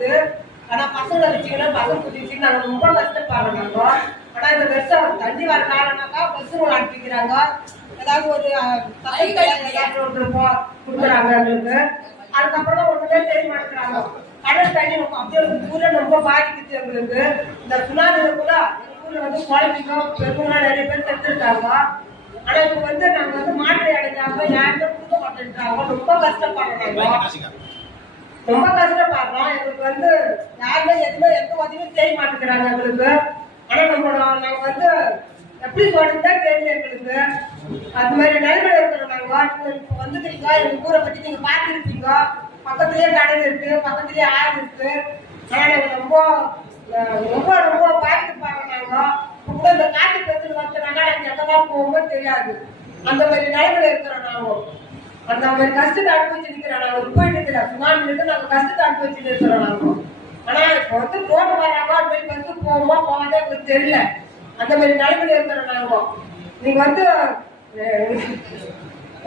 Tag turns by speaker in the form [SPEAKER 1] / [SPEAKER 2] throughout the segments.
[SPEAKER 1] இருக்குது. ஆனா பசங்களை வச்சுக்கினா பசங்க வச்சுக்கிட்டு நாங்க ரொம்ப கஷ்டப்படுறோம் நாங்க. ஆனா இந்த வருஷம் தண்ணி வர காரணம்னாக்கா பசங்களை அனுப்பிக்கிறாங்க. ஏதாவது ஒரு கொடுக்குறாங்க எங்களுக்கு. அதுக்கப்புறம் ஒண்ணுமே தெரிய மாட்டேங்கிறாங்க. கடல் தண்ணி ரொம்ப அப்படியே ஊரை ரொம்ப பாதிக்குது எங்களுக்கு. இந்த சுனாமில கூட எங்க ஊர்ல வந்து குழந்தைங்க பெருமைலாம் நிறைய பேர் செத்துருக்காங்க. ஆனா இப்ப வந்து நாங்க வந்து மாற்று அடைஞ்சாங்க யாருமே கொடுக்க மாட்டேன்றாங்க. ரொம்ப கஷ்டப்படுறோம் நாங்க. ரொம்ப கஷ்டப்படுறோம் எங்களுக்கு வந்து யாருமே எதுவுமே எந்த உதவியும் செய்ய மாட்டேங்கிறாங்க எங்களுக்கு. ஆனால் நம்மளோட நாங்கள் வந்து எப்படி சொல்றதுதான் தெரியல எங்களுக்கு. அது மாதிரி நிலைமையில இருக்கிறோம் நாங்கள் நீங்க. இப்ப வந்துக்கிறீங்க எங்கள் ஊரை பற்றி நீங்கள் பார்த்துருப்பீங்க பக்கத்துலேயே கடல் இருக்கு பக்கத்துலேயே ஆறு இருக்கு. ஆனால் நாங்கள் ரொம்ப ரொம்ப ரொம்ப பாதிக்கப்படுறோம் பாருங்க இப்ப கூட இந்த காட்டு பிரச்சனை வந்துட்டாங்க எனக்கு எங்கதான் போகும்போது தெரியாது. அந்த மாதிரி நிலைமையில இருக்கிறோம் நாங்கள் அந்த மாதிரி கஷ்டத்தை அனுபவிச்சு நிக்கிறோம் நாங்க போயிட்டு இருக்கிற சுனாமி இருந்து நாங்க கஷ்டத்தை அனுபவிச்சுட்டு இருக்கிறோம் நாங்க. ஆனா இப்போ வந்து ரோடு வராங்க அது மாதிரி வந்து போவோமா போகாதே உங்களுக்கு தெரியல. அந்த மாதிரி நிலைமையில இருக்கிறோம் நாங்க. நீங்க வந்து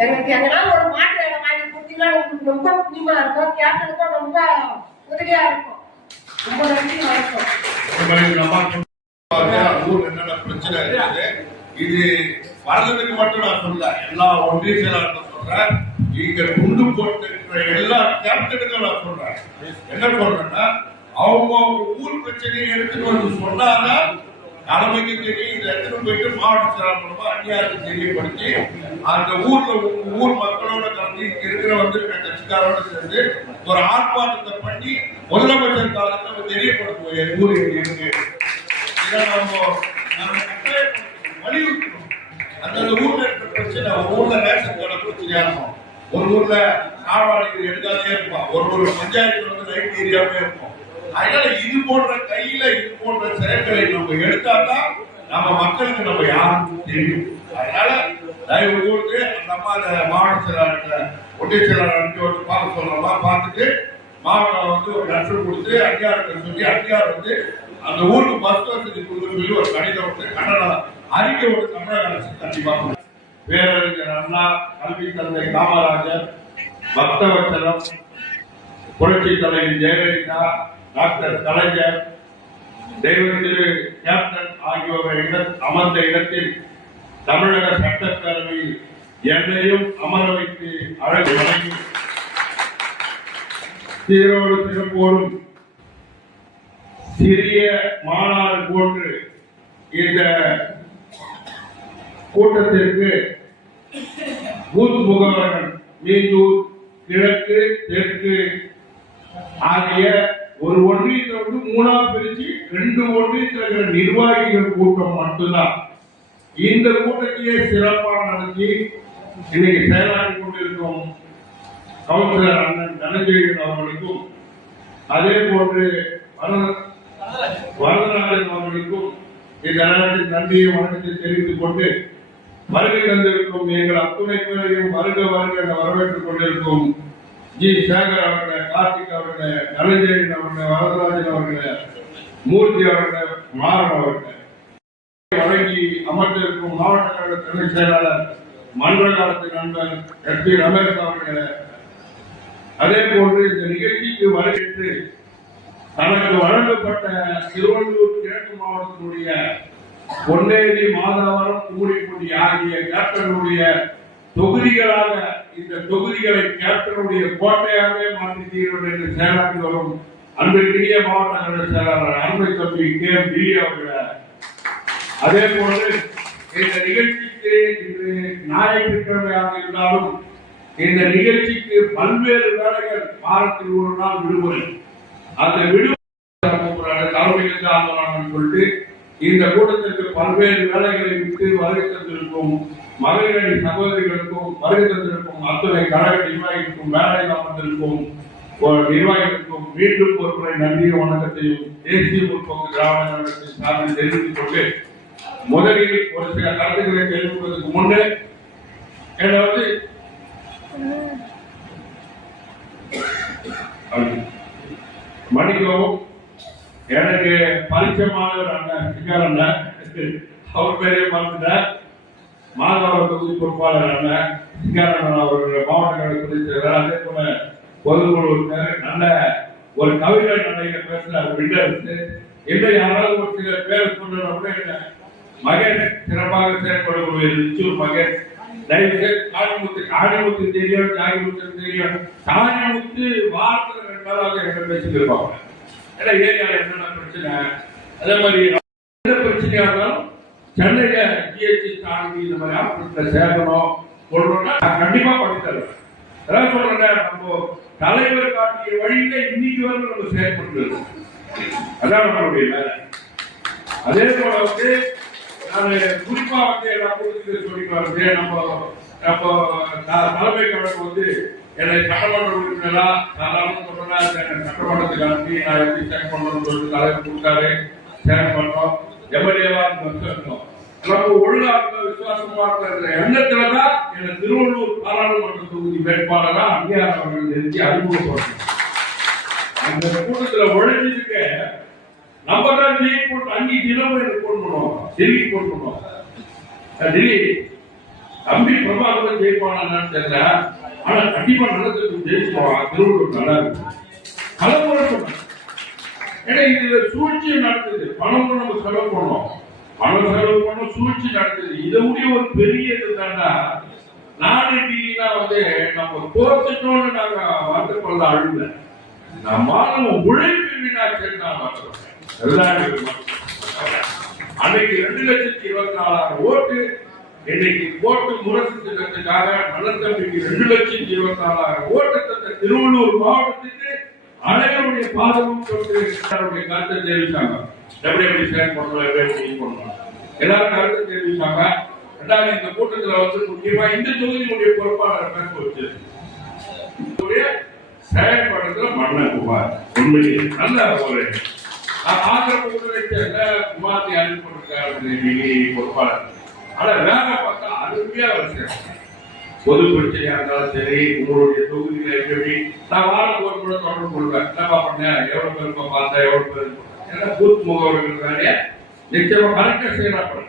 [SPEAKER 1] எங்களுக்கு எங்கனால ஒரு மாற்று இடம் வாங்கி கொடுத்தீங்கன்னா உங்களுக்கு ரொம்ப புண்ணியமா இருக்கும். கேட்டனுக்கும் ரொம்ப உதவியா இருக்கும். ரொம்ப நன்றி வணக்கம்.
[SPEAKER 2] என்னென்ன பிரச்சனை இருக்குது. இது வரதுக்கு மட்டும் நான் சொல்ல எல்லா ஒன்றிய சொல்றேன் இங்க குண்டு போட்டிருக்கிற எல்லா கேப்டனுக்கும் நான் சொல்றேன் என்ன சொல்றேன்னா அவங்க அவங்க ஊர் பிரச்சனையை எடுத்துட்டு வந்து சொன்னாதான் தலைமைக்கு தெரியும் இதை எடுத்துட்டு போயிட்டு மாவட்ட செயலாளர் மூலமா அந்நியாருக்கு தெரியப்படுத்தி அந்த ஊர்ல ஊர் மக்களோட கலந்து இங்க இருக்கிற வந்து கட்சிக்காரோட சேர்ந்து ஒரு ஆர்ப்பாட்டத்தை பண்ணி முதலமைச்சர் காலத்தை நம்ம தெரியப்படுத்துவோம். என் ஊர் எங்க இருக்கு? இதை நம்ம நம்ம வலியுறுத்தணும். அந்த ஊர்ல பிரச்சனை. ஒரு ஊர்ல ரேஷன் கடை பிரச்சனையா இருக்கும். ஒரு ஊர்ல காவாடி எடுத்தாலே இருப்பான். ஒரு ஒரு பஞ்சாயத்துல வந்து லைட் ஏரியாவே இருக்கும் அதனால இது போன்ற கையில இது போன்ற செயல்களை நம்ம எடுத்தாதான் நம்ம மக்களுக்கு நம்ம யாருக்கும் தெரியும். அதனால தயவு கூர்ந்து அந்த அந்த மாவட்ட செயலாளர்கிட்ட ஒன்றிய செயலாளர் பார்க்க சொல்றோமா பார்த்துட்டு மாவட்டம் வந்து ஒரு லட்சம் கொடுத்து அங்கீகாரத்தை சொல்லி அங்கீகாரம் வந்து அந்த ஊருக்கு பஸ் வசதி கொடுக்கணும்னு ஒரு கடிதம் வந்து கன்னட அறிக்கை ஒரு தமிழக அரசு கண்டிப்பா பேரறிஞர் அண்ணா கல்வி தந்தை காமராஜர் பக்தவச்சலம் புரட்சி தலைவி ஜெயலலிதா டாக்டர் கலைஞர் தெய்வ திரு கேப்டன் ஆகியோரை இட அமர்ந்த இடத்தில் தமிழக சட்டப்பேரவையில் என்னையும் அமர வைத்து அழகு வழங்கி சீரோடு சிறப்போடும் சிறிய மாநாடு போன்று இந்த கூட்டத்திற்கு பூத் முகவர்கள் மீந்தூர் கிழக்கு தெற்கு ஆகிய ஒரு ஒன்றியத்தை வந்து மூணா பிரிச்சு ரெண்டு ஒன்றியத்தில் இருக்கிற நிர்வாகிகள் கூட்டம் மட்டும்தான். இந்த கூட்டத்தையே சிறப்பாக நடத்தி இன்னைக்கு செயலாற்றி கொண்டிருக்கும் கவுன்சிலர் அண்ணன் தனஞ்சயன் அவர்களுக்கும் அதே போன்று வரத- வரதராஜன். அவர்களுக்கும் இந்த நன்றியை வணக்கத்தை தெரிவித்துக் கொண்டு வருகை தந்திருக்கும் எங்கள் அத்துணை பேரையும் வருக வருக என வரவேற்றுக் கொண்டிருக்கும் ஜி. சேகர் அவர்கள கார்த்திக் அவர்கள தனஞ்சயன் அவர்கள வரதராஜன் அவர்கள மூர்த்தி அவர்கள மாறன் அவர்கள. வழங்கி அமர்ந்திருக்கும் மாவட்ட கழக துணை செயலாளர் மன்ற காலத்து நண்பர் எஸ். பி. ரமேஷ் அவர்கள. அதே போன்று இந்த நிகழ்ச்சிக்கு வரவேற்று தனக்கு வழங்கப்பட்ட திருவள்ளூர் கிழக்கு மாவட்டத்தினுடைய பொன்னேரி மாதவரம் கும்மிடிப்பூண்டி ஆகிய கேப்டனுடைய தொகுதிகளாக இந்த தொகுதிகளை கேப்டனுடைய கோட்டையாகவே மாற்றி என்று செயலாற்றி வரும் அன்பிற்கினிய மாவட்ட கழக செயலாளர் அன்பை தம்பி கே எம் டி அவர்கள. அதே போன்று இந்த நிகழ்ச்சிக்கு இன்று ஞாயிற்றுக்கிழமையாக இருந்தாலும் இந்த நிகழ்ச்சிக்கு பல்வேறு வேலைகள் வாரத்தில் ஒரு நாள் விடுமுறை. அந்த விடுமுறை தலைமையிலிருந்து ஆதரவான சொல்லிட்டு இந்த கூட்டத்திற்கு பல்வேறு வேலைகளை விட்டு வருகை தந்திருக்கும் மகளிரணி சகோதரிகளுக்கும் வருகை தந்திருக்கும் அத்துணை கழக நிர்வாகிக்கும் வேலையில் அமர்ந்திருக்கும் ஒரு நிர்வாகிகளுக்கும் மீண்டும் ஒரு முறை நன்றியும் வணக்கத்தையும் தேசிய முற்போக்கு திராவிட கழகத்தின் சார்பில் தெரிவித்துக் கொண்டு முதலில் ஒரு சில கருத்துக்களை தெரிவிப்பதற்கு முன்னே என்னை வந்து? மன்னிக்கவும். எனக்கு பரிச்சயமான ஒரு அண்ணன் சிங்கார் அண்ணன் அவர் பேரே மறந்துட்டேன் மாதவர தொகுதி பொறுப்பாளர் அண்ணன் சிங்கார் அண்ணன் அவர்கள் மாவட்ட கழக அதே போல பொதுக்குழு உறுப்பினர் நல்ல ஒரு கவிஞர் நடையில பேசுறாரு வில்லரசு இல்லை யாராவது ஒரு சில பேர் சொல்லணும் என்ன மகன் சிறப்பாக செயல்படக்கூடிய லிச்சூர் மகேஷ். தயவு செய்து காளிமுத்து தெரியும் ஜாகிமுத்து தெரியும். காளிமுத்து வாரத்துல ரெண்டு நாளாக என்ன பேசிட்டு இருப்பாங்க. ஏன்னா என்னென்ன பிரச்சனை? அதே மாதிரி எந்த பிரச்சனையா இருந்தாலும் சென்னையில தாண்டி இந்த மாதிரி ஆஸ்பத்திரியில சேர்க்கணும். கொள்ளணும்னா கண்டிப்பா பண்ணி தருவேன் அதான் சொல்றேன் நம்ம தலைவர் காட்டிய வழியில இன்னைக்கு வந்து நம்ம செயல்பட்டு அதான் நம்மளுடைய வேலை. அதே போல வந்து நான் குறிப்பா வந்து எல்லா கூட்டத்தில் வந்து நம்ம நம்ம தலைமை கழகம் வந்து என்னை சட்டமன்ற உறுப்பினரா சாதாரண சொல்றேன்னா சட்டமன்றத்துக்கு அனுப்பி நான் எப்படி சேக் பண்ணணும்னு சொல்லிட்டு தலைவர் கொடுத்தாரு. சேக் பண்ணோம். எம்எல்ஏவா வந்துருக்கோம் ஒழுங்கா இருந்த விசுவாசமா இருந்த எண்ணத்துலதான் என்னை திருவள்ளூர் பாராளுமன்ற தொகுதி வேட்பாளரா அங்கீகாரம் அவர்கள் நெருங்கி அறிமுகப்படுத்தணும் அந்த கூட்டத்துல உழைச்சதுக்கு நம்ம தான் டெல்லி போட்டு அங்கே தினமும் எனக்கு போன் பண்ணுவோம் டெல்லி போன் பண்ணுவோம் அஹ் தம்பி பிரபாகரன் ஜெயிப்பானான்னு தெரியல ஆனா கண்டிப்பா நல்லது ஜெயிச்சுவான் திருவள்ளூர் நல்லா இருக்கும் கலப்புரை சொன்னேன் ஏன்னா இதுல சூழ்ச்சி நடக்குது. பணம் நம்ம செலவு பண்ணோம் பணம் செலவு பண்ணோம் சூழ்ச்சி நடக்குது. இதை ஒரு பெரிய இது தாண்டா நாடு டிவினா வந்து நம்ம தோத்துட்டோம்னு நாங்க வருத்தப்பட அழுல நம்மால உழைப்பு வீணாச்சு நான் மாற்றோம் எல்லாரும் அன்னைக்கு ரெண்டு லட்சத்தி இருபத்தி நாலாயிரம் ஓட்டு இன்னைக்கு ஓட்டு முரசு திட்டத்துக்காக நல்லத்தம்பிக்கு ரெண்டு லட்சத்தி இருபத்தி நாலாயிரம் ஓட்டு தந்த திருவள்ளூர் மாவட்டத்துக்கு அனைவருடைய பாதமும் கொண்டு அவருடைய கருத்தை தெரிவிச்சாங்க. எப்படி எப்படி செயல்படணும் எப்படி எப்படி பண்ணணும் எல்லாரும் கருத்தை தெரிவிச்சாங்க. ரெண்டாவது இந்த கூட்டத்தில் வந்து முக்கியமா இந்த தொகுதியினுடைய பொறுப்பாளர் பேச வச்சு செயல்படுத்துல மன்னன் குமார் உண்மையிலே நல்ல ஒரு ஆந்திரப்பிரதேச குமாரத்தை அனுப்பியிருக்காரு பொறுப்பாளர். ஆனா வேலை பார்த்தா அருமையா அவர் பொது பிரச்சனையா இருந்தாலும் சரி உங்களுடைய தொகுதியில எப்படி நான் வாரம் ஒரு கூட தொடர்பு கொள்வேன். என்னப்பா பண்ண? எவ்வளவு பேருப்பா பார்த்தா எவ்வளவு பேர் ஏன்னா பூத் முகவர்கள் தானே நிச்சயமா கரெக்டா செய்யறாப்ப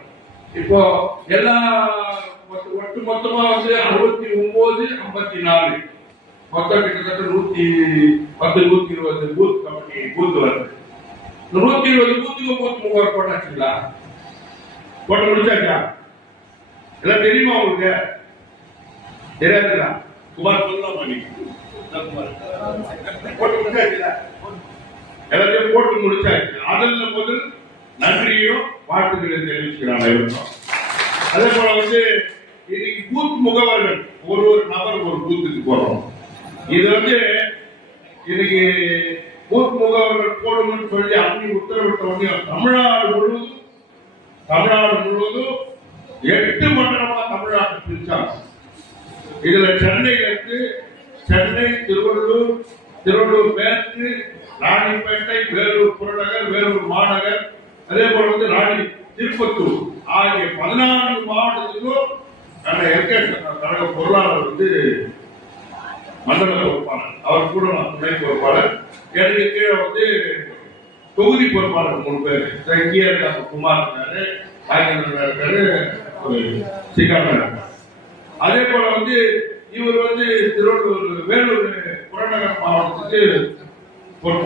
[SPEAKER 2] இப்போ எல்லா ஒட்டு மொத்தமா வந்து அறுபத்தி ஒன்பது ஐம்பத்தி நாலு. மொத்தம் கிட்டத்தட்ட நூத்தி பத்து நூத்தி இருபது பூத் கமிட்டி பூத் வருது. நூத்தி இருபது பூத்துக்கு பூத் முகவர் போட்டாச்சுங்களா? போட்டு முடிச்சாச்சா? எல்லாம் தெரியுமா உங்களுக்கு? தெரியாதுல்ல குமார் சொல்லலாம் பண்ணி போட்டு எல்லாத்தையும் போட்டு முடிச்சாச்சு. அதில் முதல் நன்றியும் வாழ்த்துக்களை தெரிவிச்சுக்கிறான் அனைவருக்கும். அதே போல வந்து இன்னைக்கு பூத் முகவர்கள் ஒரு ஒரு நபர் ஒரு பூத்துக்கு போறோம். இது வந்து இன்னைக்கு பூத் முகவர்கள் போடணும்னு சொல்லி அன்னி உத்தரவிட்ட உடனே தமிழ்நாடு முழுவதும் தமிழ்நாடு முழுவதும் எட்டு மண்டலமா தமிழ்நாட்டு பிரிச்சாங்க இதுல சென்னை இருக்கு. சென்னை திருவள்ளூர் திருவள்ளூர் மேற்கு ராணிப்பேட்டை வேலூர் புறநகர் வேலூர் மாநகர் அதே போல வந்து ராணி திருப்பத்தூர். ஆகிய பதினான்கு மாவட்டத்துக்கும் நம்ம எல்கே கழக பொருளாளர் வந்து மண்டல பொறுப்பாளர். அவர் கூட நான் துணை பொறுப்பாளர். எனக்கு கீழே வந்து தொகுதி பொறுப்பாளர் மூணு பேர். இங்கே இருக்காங்க. குமார் இருக்காரு ராஜேந்திரன் இருக்காரு ஒரு அதே போல வந்து இவர் வந்து திருவள்ளூர் வேலூர் புறநகர் மாவட்டத்துக்கு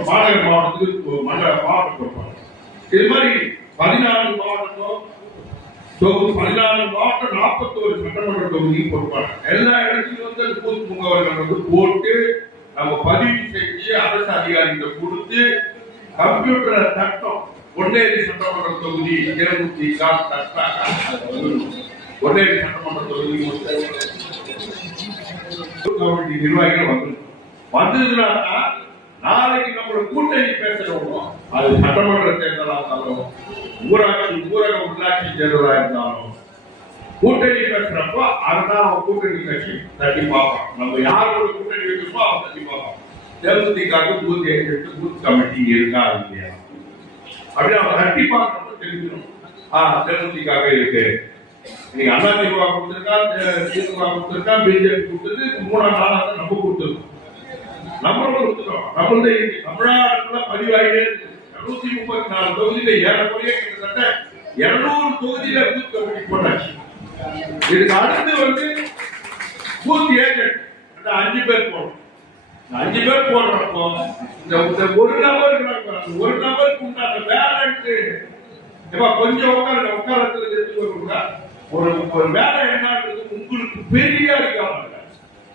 [SPEAKER 2] மாநகர் மாவட்டத்துக்கு மண்டல மாவட்டம் இது மாதிரி பதினாலு மாவட்டம் தொகுதி பதினாலு மாவட்டம் நாற்பத்தோரு சட்டமன்ற தொகுதி பொறுப்பாங்க எல்லா இடத்துலையும் வந்து அந்த பூத் முகவர்கள் வந்து போட்டு நம்ம பதிவு செஞ்சு அரசு அதிகாரிகிட்ட கொடுத்து கம்ப்யூட்டரை தட்டம். பொன்னேரி சட்டமன்ற தொகுதி இருநூத்தி கால் பொன்னேரி சட்டமன்ற தொகுதி கமிட்டி நிர்வாகிகள் வந்து வந்ததுன்னா நாளைக்கு நம்மளோட கூட்டணி பேசுறோம் அது சட்டமன்ற தேர்தலா இருந்தாலும் ஊராட்சி ஊரக உள்ளாட்சி தேர்தலா இருந்தாலும் கூட்டணி பேசுறப்போ அதுதான் அவன் கூட்டணி கட்சி தட்டி பார்ப்பான் நம்ம யாரோட கூட்டணி வைக்கிறோமோ அவன் தட்டி பார்ப்பான் தேமுதிகாக்கு பூத் ஏஜென்ட் பூத் கமிட்டி இருக்கா இல்லையா? அப்படி அவன் தட்டி பார்க்கறப்ப தெரிஞ்சிடும் ஆ தேமுதிகாக இருக்கு. நீங்க அண்ணா திமுக கொடுத்திருக்கா தே- திமுக கொடுத்திருக்கா பிஜேபி கொடுத்தது மூணாம் நாளாக நம்ம கொடுத்துருக்கோம் நம்மளும் கொடுத்துட்டோம். நம்ம வந்து இன்னைக்கு தமிழ்நாட்டுல நூத்தி முப்பத்தி நாலு தொகுதியில ஏறக்குறைய கிட்டத்தட்ட இருநூறு தொகுதியில பூத் கமிட்டி போட்டாச்சு. இதுக்கு அடுத்து வந்து பூத் ஏஜென்ட் அந்த அஞ்சு பேர் போனோம் அஞ்சு பேர் போடுறப்போ இந்த இந்த ஒரு நபருக்கு ஒரு நபருக்கு உண்டான வேலைக்கு இப்ப கொஞ்சம் உட்கார உட்காரத்துல எடுத்து ஒரு ஒரு வேலை என்னன்றது உங்களுக்கு பெரிய அதிகாரம்.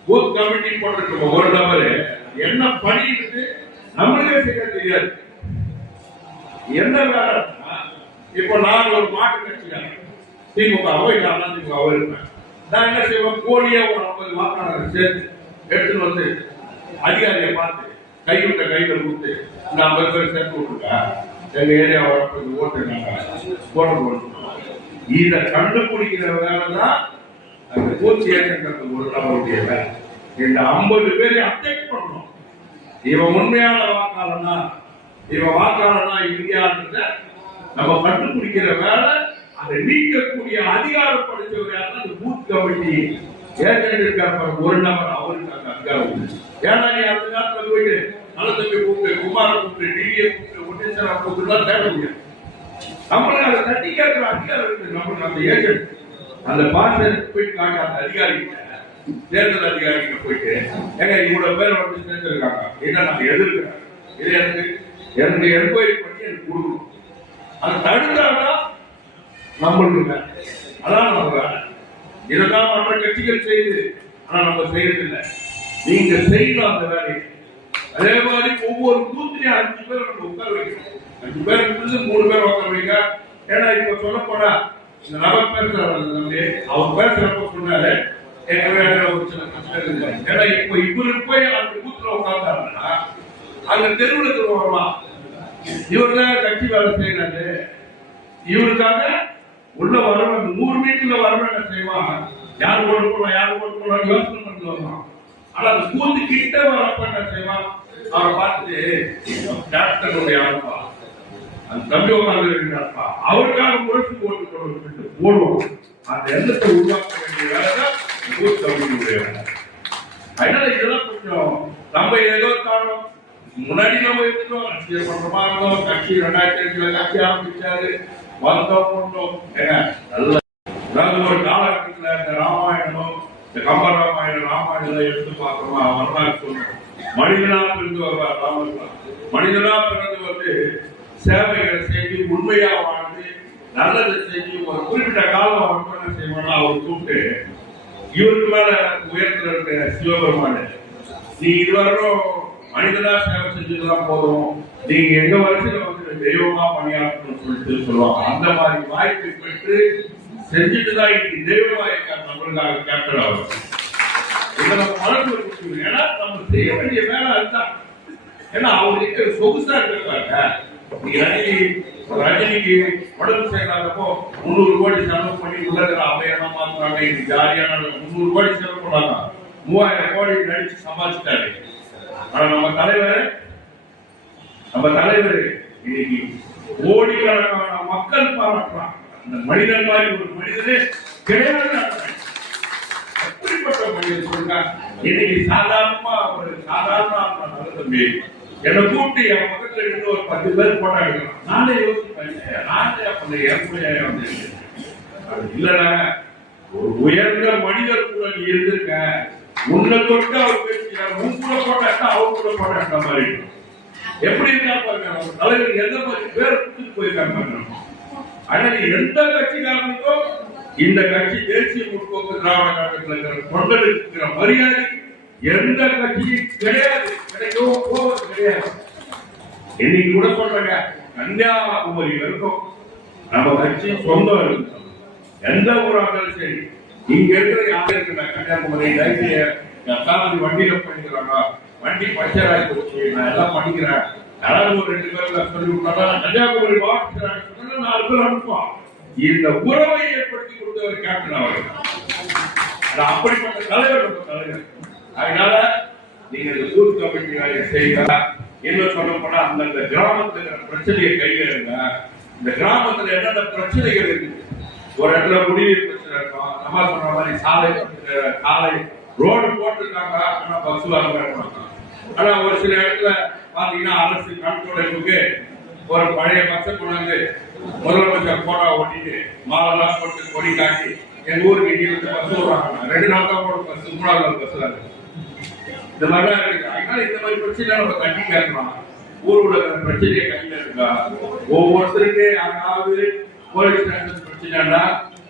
[SPEAKER 2] பூத் கமிட்டி போட்டிருக்க. ஒரு நபரு என்ன பண்ணிட்டு நம்மளுக்கே செய்ய தெரியாது. என்ன வேலை? இப்ப நான் ஒரு மாட்டு கட்சிக்காரன் திமுகவோ இல்ல அண்ணா இருப்பேன். நான் என்ன செய்வேன்? கோழியே ஒரு ஐம்பது வாக்காளர் சேர்த்து எடுத்துட்டு வந்து அதிகாரியை பார்த்து கை விட்ட கையில கொடுத்து இந்த ஐம்பது பேர் சேர்த்து விட்டுருக்கா எங்க ஏரியா ஓட்டு ஓட்டுருக்காங்க ஓட்டு போட்டு. இதை கண்டுபிடிக்கிற வேலை தான் அந்த பூச்சி ஏற்கனவே ஒரு நபருடைய வேலை. இந்த ஐம்பது பேரை அப்டேட் பண்ணணும். இவன் உண்மையான வாக்காளனா? இவன் வாக்காளனா இல்லையான்றத நம்ம கண்டுபிடிக்கிற வேலை அதை நீக்கக்கூடிய அதிகாரம் படைச்சவர் யாருன்னா அந்த பூத் கமிட்டி. ஏற்கனவே இருக்காரு ஒரு நபர் அவருக்கு அந்த அதிகாரம் ஏன்னா நீ அந்த நேரத்தில் போயிட்டு நல்ல தம்பி கூப்பிட்டு குமார கூப்பிட்டு டிவியை கூப்பிட்டு ஒட்டேஸ்வரா கூப்பிட்டுலாம் தேட முடியாது. நம்மளுக்கு அதை தட்டி கேட்கிற அதிகாரம் இருக்கு. நம்மளுக்கு அந்த ஏஜென்ட். அந்த பார்சல் போயிட்டு காட்ட அந்த அதிகாரி கிட்ட, தேர்தல் அதிகாரிகிட்ட போயிட்டு ஏங்க இவ்வளவு பேர் வந்து சேர்ந்திருக்காங்க என்ன நான் எதிர்க்கிறேன்? இது எனக்கு எனக்கு என்கொயரி பண்ணி எனக்கு கொடுக்கணும். அதை தடுத்தாதான் நம்மளுக்கு வேலை. அதான் நம்ம வேலை. இதுதான் மற்ற கட்சிகள் செய்யுது. ஆனா நம்ம செய்யறது இல்லை நீங்க செய்யணும் அந்த வேலையை. அதே மாதிரி ஒவ்வொரு கூத்துலயும் அஞ்சு பேர் நம்ம உட்கார வைக்கணும். அஞ்சு பேர் இருந்து மூணு பேர் உட்கார வைங்க ஏன்னா இப்ப சொல்ல போனா இந்த நபர் பேசுறாரு அவர் பேசுறப்ப சொன்னாரு எங்க வேலை ஒரு சில பிரச்சனை இருக்கு ஏன்னா இப்ப இவருக்கு போய் அந்த கூத்துல உட்கார்ந்தாருன்னா அங்க தெருவுல திரும்பலாம் இவர் தான் கட்சி வேலை செய்யறாரு இவருக்காக உள்ள வரவன் நூறு மீட்டர்ல வரவன் என்ன செய்வான்? யார் ஓட்டு போலாம் யார் ஓட்டு போலாம் யோசனை பண்ணி ஆனா அந்த கூந்து கிட்ட வரப்ப என்ன செய்வான் அவரை பார்த்து டாக்டருடைய ஆளுப்பா அந்த தம்பி உட்கார்ந்து இருக்கிறாப்பா அவருக்காக முழுசு போட்டு போடுவோம் போடுவோம். அந்த எண்ணத்தை உருவாக்க வேண்டிய வேலை தான் பூத் அதனால இதெல்லாம் கொஞ்சம் நம்ம ஏதோ காரணம். முன்னாடி நம்ம இருந்தோம் அரசியல் பண்றமா இருந்தோம் கட்சி ரெண்டாயிரத்தி அஞ்சுல கட்சி ஆரம்பிச்சாரு. வந்தோம் கொண்டோம் ஏங்க நல்ல ஒரு காலகட்டத்தில் இந்த ராமாயணம் கம்ப ராமாயணம் ராமாயணம் எடுத்து பார்க்கணுமா வரலாறு மனிதனா பிறந்து வருவார் ராமன் மனிதனா பிறந்து வந்து சேவைகளை செஞ்சு உண்மையா வாழ்ந்து நல்லதை செஞ்சு ஒரு குறிப்பிட்ட காலம் அவர் என்ன செய்வானா அவர் கூப்பிட்டு இவருக்கு மேல உயர்த்துல இருக்க சிவபெருமான நீ இதுவரையும் மனிதனா சேவை செஞ்சதுதான் போதும் நீங்க எங்க வரிசையில வந்து தெய்வமா பணியாற்றணும்னு சொல்லிட்டு சொல்லுவாங்க. அந்த மாதிரி வாய்ப்பை பெற்று செஞ்சுட்டுதான் இன்னைக்கு நம்மளுக்காக கேப்டன் ஆகும் இதை நம்ம மனசு வச்சுக்கணும் ஏன்னா நம்ம செய்ய வேண்டிய வேலை அதுதான். ஏன்னா அவங்களுக்கு சொகுசா இருக்காங்க ரஜினி ரஜினிக்கு உடம்பு சரியில்லாதப்போ முந்நூறு கோடி செலவு பண்ணி உலகிற அவையெல்லாம் மாத்துறாங்க. இது ஜாலியான முந்நூறு கோடி செலவு பண்ணாங்க. மூவாயிரம் கோடி நடிச்சு சமாளிச்சிட்டாரு ஆனா நம்ம தலைவர் நம்ம தலைவர் இன்னைக்கு கோடிக்கணக்கான மக்கள் பாராட்டுறான் அந்த மனிதன் மாதிரி ஒரு மனிதனே கிடையாது. எப்படிப்பட்ட மனிதன் சொல்லுங்க இன்னைக்கு சாதாரணமா ஒரு சாதாரண தம்பி என்னை கூட்டி என் பக்கத்துல இருந்து ஒரு பத்து பேர் போட்டா நானே யோசிப்பேன் நானே அப்ப என் வந்து அது இல்லடா. ஒரு உயர்ந்த மனிதர் கூட நீ இருந்திருக்க. உன்னை தொட்டு அவர் பேசுகிறார் உன் கூட போட்டாட்டா அவர் கூட போட்டாட்ட மாதிரி. எப்படி இருக்கா பாருங்க நம்ம தலைவர் எந்த மாதிரி பேர் கொடுத்துட்டு போயிருக்காங்க ஆனால் எந்த கட்சிக்காரனுக்கும் இந்த கட்சி தேசிய முற்போக்கு திராவிட கழகத்தில் இருக்கிற மரியாதை எந்த கட்சியும் கிடையாது. கிடைக்கவும் போவது கிடையாது. இன்னைக்கு கூட சொல்றேங்க கன்னியாகுமரி வரைக்கும் நம்ம கட்சி சொந்தம் எந்த ஊராக இருந்தாலும் சரி இங்க இருக்கிற யாரும் இருக்கிற கன்னியாகுமரி டைரிய வண்டியில பண்ணிக்கிறாங்க வண்டி பஞ்சர் ஆகி போச்சு நான் எல்லாம் பண்ணிக்கிறேன் யாராவது ஒரு ரெண்டு பேர்ல சொல்லி விட்டாங்க கன்னியாகுமரி மாவட்டத்தில் சொன்னா நாலு பேர் அனுப்புவோம் இந்த உறவை ஏற்படுத்தி கொடுத்தவர் கேப்டன் அவர்கள். அது அப்படிப்பட்ட தலைவர் நம்ம தலைவர். அதனால நீங்க இந்த பூத் கமிட்டி வேலையை செய்யுங்க. இன்னும் சொல்ல போனா அந்தந்த கிராமத்துல பிரச்சனையை கையிலுங்க இந்த கிராமத்துல என்னென்ன பிரச்சனைகள் இருக்குது ஒரு இடத்துல குடிநீர் பிரச்சனை இருக்கும் நம்ம சொன்ன மாதிரி சாலை காலை சாலை ரோடு போட்டிருக்காங்க. ஆனா பஸ் வர ஆனா ஒரு சில இடத்துல பாத்தீங்கன்னா அரசு கண்துடைப்புக்கு ஒரு பழைய பச்சை கொண்டாந்து முதலமைச்சர் போட்டோ ஓட்டிட்டு மாலெல்லாம் போட்டு கொடி காட்டி எங்க ஊருக்கு இங்க வந்து பஸ் விடுறாங்க. ரெண்டு நாள் தான் போட பஸ் மூணாவது நாள் பஸ் தான் இந்த மாதிரிலாம் இருக்கு. அதனால இந்த மாதிரி பிரச்சனை நம்ம கட்டி கேட்கலாம் ஊர் உலக பிரச்சனையை கையில இருக்கா ஒவ்வொருத்தருக்கு யாராவது போலீஸ் ஸ்டேஷன் பிரச்சனைனா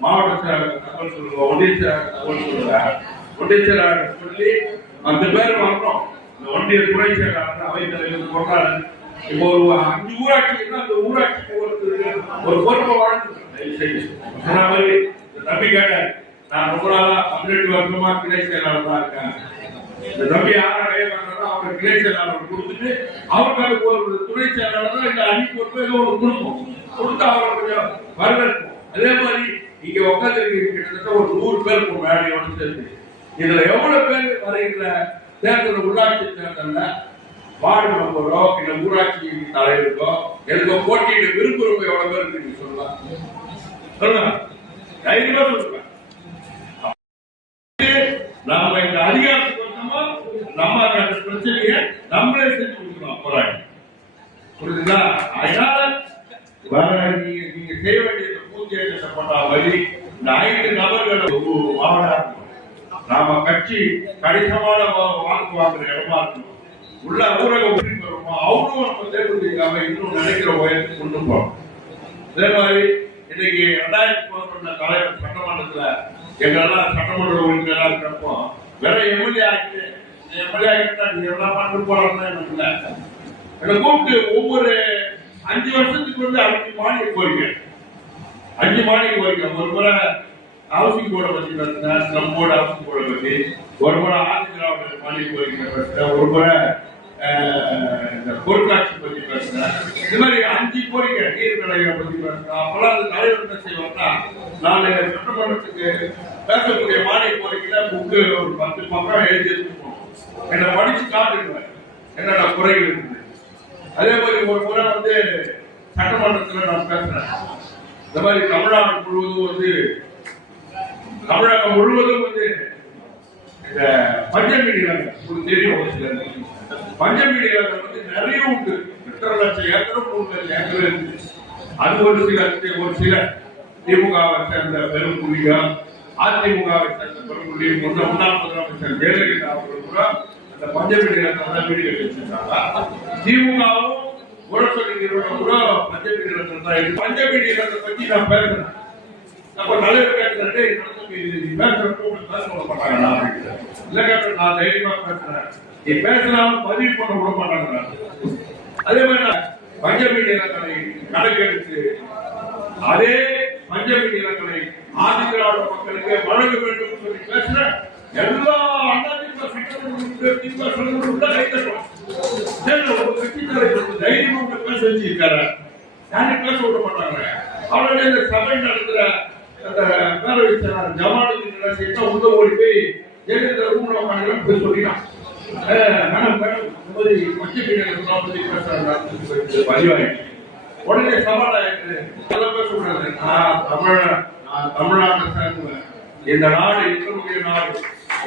[SPEAKER 2] மாவட்ட செயலாளர் தகவல் சொல்லுவோம் ஒன்றிய செயலாளர் தகவல் சொல்லுவாங்க ஒன்றிய செயலாளர் சொல்லி அந்த பேர் வரணும் இந்த ஒன்றிய துணை செயலாளர் அவை தலைவர் போட்டாரு. இப்போ ஒரு அஞ்சு ஊராட்சி அந்த ஊராட்சி ஒரு பொறுப்பை வழங்கணும் தயவு தம்பி நான் ரொம்ப நாளா பதினெட்டு வருஷமா கிளை செயலாளர் இருக்கேன். இந்த தம்பி யாரை கையை அவர் கிளை செயலாளர் கொடுத்துட்டு அவருக்கு ஒரு துணை செயலாளர் இல்ல அணி பொறுப்பு ஏதோ ஒரு கொடுப்போம். கொடுத்து அவரை கொஞ்சம் வரவேற்போம். அதே மாதிரி இங்க உட்காந்து கிட்டத்தட்ட ஒரு நூறு பேர் மேடையோட சேர்ந்து. இதுல எவ்வளவு பேர் வருகிற தேர்தல் உள்ளாட்சி தேர்தல்ல வார்டு மெம்பரோ இல்ல ஊராட்சி தலைவருக்கோ எனக்கு போட்டியிட விரும்புறவங்க எவ்வளவு பேர் இருக்கு நீங்க சொல்லலாம் தைரியமா சொல்லுங்க. நாம இந்த அதிகாரத்துக்கு வந்தோமோ? நம்ம அந்த பிரச்சனையை நம்மளே செஞ்சு கொடுக்கணும் போராடி. புரியுதுங்களா அதனால வர நீங்க நீங்க செய்ய வேண்டியது பூஜை பண்ண வழி இந்த ஐந்து நபர்கள் மாவட்டம் நாம கட்சி கணிசமான வாக்கு வாங்குற இடமா இருக்கணும். உள்ள ஊரக உரிமை வருமோ? அவரும் நம்ம தேர்ந்தெடுக்காம இன்னும் நினைக்கிற உயரத்துக்கு கொண்டு போகணும் அதே மாதிரி இன்னைக்கு ரெண்டாயிரத்தி பதினொன்னு தலைவர் சட்டமன்றத்துல எங்கெல்லாம் சட்டமன்ற உறுப்பினரா இருக்கிறப்போ வேற எம்எல்ஏ ஆகிட்டு எம்எல்ஏ ஆகிட்டு நீங்க எல்லாம் பண்ணு போறோம்னு எனக்கு என்னை கூப்பிட்டு ஒவ்வொரு அஞ்சு வருஷத்துக்கு வந்து அஞ்சு மாநில கோரிக்கை. அஞ்சு மாநில கோரிக்கை. ஒரு முறை ஹவுசிங் போர்டை பத்தி பேசுறேன் ஸ்லம் போர்டு ஹவுசிங் போர்டை பத்தி. ஒரு முறை ஆதிதிராவிட மாநில கோரிக்கை பேசுறேன் ஒரு முறை இந்த பொருட்காட்சி பத்தி பேசுறேன். இது மாதிரி அஞ்சு கோரிக்கை நீர்நிலைகளை பத்தி பேசுறேன். அப்பெல்லாம் அந்த தலைவர் என்ன செய்வாங்கன்னா நான் சட்டமன்றத்துக்கு பேசக்கூடிய மானிய கோரிக்கையில புக்கு ஒரு பத்து பக்கம் எழுதி எடுத்துப்போம் என்னை படிச்சு காட்டுக்குவேன். என்னென்ன குறைகள் இருக்குது. அதே மாதிரி ஒரு முறை வந்து சட்டமன்றத்தில் நான் பேசுறேன். இந்த மாதிரி தமிழ்நாடு முழுவதும் வந்து தமிழகம் முழுவதும் வந்து இந்த பஞ்சமி உங்களுக்கு தெரியும் ஒரு சிலருக்கு. பஞ்சமி வந்து நிறைய உண்டு. எத்தனை லட்சம் ஏக்கரும் மூணு லட்சம் ஏக்கர் இருக்கு. அது ஒரு சில ஒரு சில திமுகவை சேர்ந்த பெரும் புள்ளிகள் அதிமுகவை சேர்ந்த பெரும் புள்ளி முன்ன முன்னாள் முதலமைச்சர் ஜெயலலிதா அவர்கள் கூட அந்த பஞ்சமி நிலத்தை தான் வீடு கட்டி வச்சிருக்காங்க திமுகவும் கூட பத்தி நான் பேசுறேன். அப்ப தலைவர் கேட்கிறாரு பேச விட இல்ல நான் தைரியமா பேசுறேன். நீ பேசினாலும் பதிவு பண்ண விட மாட்டாங்கறாரு. அதே மாதிரி பஞ்சமி நிலங்களை கணக்கெடுத்து அதே பஞ்சமி நிலங்களை ஆதிதிராவிட மக்களுக்கு வழங்க வேண்டும் சொல்லி பேசுறேன். எல்லா அண்ணாதிமுக பேச வச்சிருக்காரு. யாரும் பேச விட மாட்டாங்க. அவருடைய சபை நடத்துற அந்த பேரவை செயலாளர் உள்ள ஓடி போய் ஜெயலலிதா ரூம்ல உட்காந்து போய் சொல்லிட்டான் மேடம் மேடம் இந்த மாதிரி மத்திய பத்தி பேசுறாங்க உடனே சவால் ஆயிட்டு எல்லாம் நான் தமிழ நான் தமிழ்நாட்டை சேர்ந்தவன் இந்த நாடு எங்களுடைய நாடு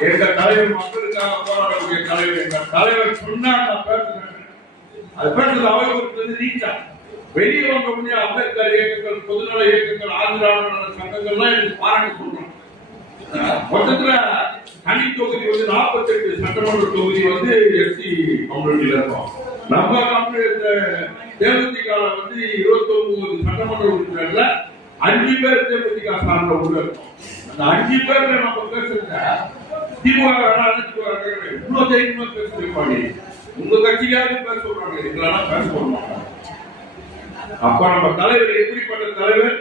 [SPEAKER 2] எங்க தலைவர் மக்களுக்காக போராடக்கூடிய தலைவர் எங்க தலைவர் சொன்னா நான் பேசுறேன் அது பேசுறது அவை ரீச் நீச்சா வெளியே வந்த உடனே அம்பேத்கர் இயக்கங்கள் பொதுநல இயக்கங்கள் ஆந்திராவிட சங்கங்கள்லாம் எனக்கு பாராட்டு சொல்றோம் மொத்தத்துல தனி தொகுதி வந்து நாற்பத்தி எட்டு சட்டமன்ற தொகுதி வந்து எஸ்சி கம்யூனிட்டியில இருக்கும். நம்ம கம்யூனிட்டி தேமுதிக வந்து இருபத்தி ஒன்பது சட்டமன்ற உறுப்பினர்ல அஞ்சு பேர் தேமுதிக சார்ந்த உள்ள இருக்கும். அந்த அஞ்சு பேர்ல நம்ம பேசுறத திமுக அழைத்து இவ்வளவு தைரியமா பேசுறீங்க உங்க கட்சியாவது பேச சொல்றாங்க இதெல்லாம் பேச சொல்றாங்க அப்ப நம்ம தலைவர் எப்படிப்பட்ட தலைவர்?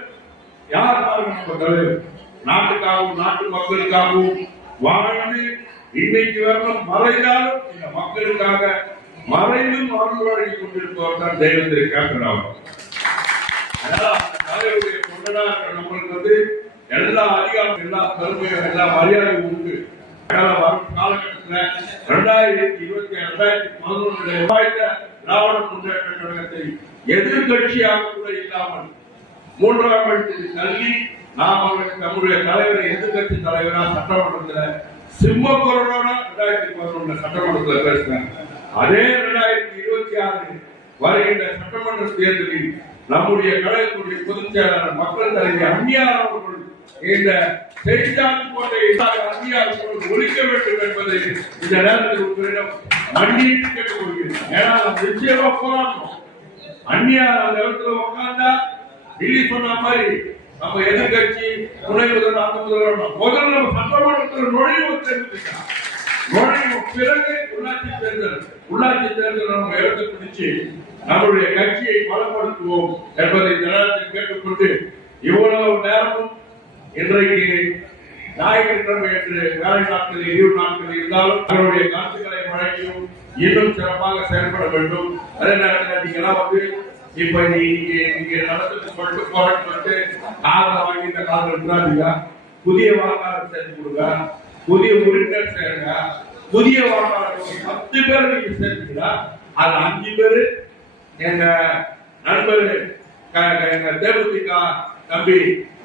[SPEAKER 2] யார் பாருங்க நம்ம தலைவர்? நாட்டுக்காகவும் நாட்டு மக்களுக்காகவும் வாழ்ந்து இன்னைக்கு வரணும் மறைந்தாலும் இந்த மக்களுக்காக மறைந்தும் வாழ்வாடி கொண்டிருப்பவர் தான் தெய்வத்திற்கு கேப்டன் அவர் அதனால அந்த தலைவருடைய தொண்டனா நம்மளுக்கு வந்து எல்லா அதிகாரம் எல்லா பெருமையும் எல்லா மரியாதையும் உண்டு அதனால வரும் காலகட்டத்துல ரெண்டாயிரத்தி இருபத்தி ரெண்டாயிரத்தி பதினொன்றுல வாய்ந்த திராவிட முன்னேற்ற கழகத்தை எதிர்கட்சியாக கூட இல்லாமல் மூன்றாம் இடத்தில் தள்ளி நாம் அவர்களுக்கு நம்முடைய தலைவரை எதிர்கட்சி தலைவரா சட்டமன்றத்துல சிம்ம குரலோட ரெண்டாயிரத்தி பதினொன்று சட்டமன்றத்துல பேசினாங்க. அதே ரெண்டாயிரத்தி இருபத்தி ஆறு வருகின்ற சட்டமன்ற தேர்தலில் நம்முடைய கழகத்துடைய பொதுச் செயலாளர் மக்கள் தலைவர் அந்நியார் அவர்கள் இந்த செய்தித்தாள் போன்ற அந்நியார் ஒழிக்க வேண்டும் என்பதை இந்த நேரத்தில் உங்களிடம் மன்னிட்டு கேட்டுக்கொள்கிறேன் ஏன்னா நிச்சயமா போராட்டம் அந்நியார் அந்த இடத்துல உட்கார்ந்தா டில்லி சொன்ன மாதிரி நம்ம எதிர்கட்சி துணை முதல்வர் அந்த முதல்வர் முதல்ல நம்ம சட்டமன்றத்தில் நுழைவு தெரிஞ்சுக்கலாம் நுழைவு பிறகு உள்ளாட்சி தேர்தல். உள்ளாட்சி தேர்தல் நம்ம எடுத்து பிடிச்சு நம்முடைய கட்சியை பலப்படுத்துவோம் என்பதை கேட்டுக்கொண்டு இவ்வளவு நேரமும் இன்றைக்கு ஞாயிற்றுக்கிழமை என்று வேலை நாட்களில் லீவு நாட்கள் இருந்தாலும் அவருடைய கருத்துக்களை வழங்கியும் இன்னும் சிறப்பாக செயல்பட வேண்டும். அதே நேரத்தில் நீங்க வந்து இப்ப நீங்க நீங்க நடத்துக்கு சொல்லிட்டு போறேன்னு சொல்லிட்டு காதல வாங்கி இந்த காதல் விட்டுறாதீங்க புதிய வாக்காளர் சேர்த்து கொடுங்க. புதிய உறுப்பினர் சேருங்க. புதிய வாக்காளர் பத்து பேர் நீங்க சேர்த்துக்கிறா அது அஞ்சு பேர் எங்க நண்பர் எங்க தேவதிகா தம்பி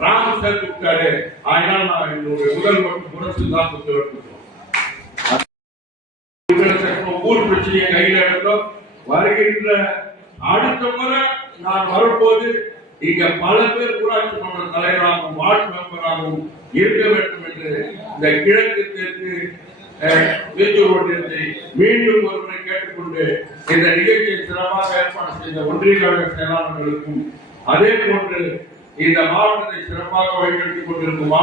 [SPEAKER 2] ராம சேர்த்து விட்டாரு அதனால நான் என்னுடைய முதல் மட்டும் புரட்சி தான் கொடுத்து ஊர் பிரச்சனையை கையில் எடுத்தோம் வருகின்ற அடுத்த முறை நான் வரும்போது இங்க பல பேர் ஊராட்சி மன்ற தலைவராகவும் வார்டு மெம்பராகவும் இருக்க வேண்டும் என்று இந்த கிழக்கு தெற்கு மேச்சூர் ஒன்றியத்தை மீண்டும் ஒருமுறை கேட்டுக்கொண்டு இந்த நிகழ்ச்சியை சிறப்பாக ஏற்பாடு செய்த ஒன்றிய கழக செயலாளர்களுக்கும் அதே போன்று இந்த மாவட்டத்தை சிறப்பாக வழிநடத்திக் கொண்டிருக்கும் மாவட்ட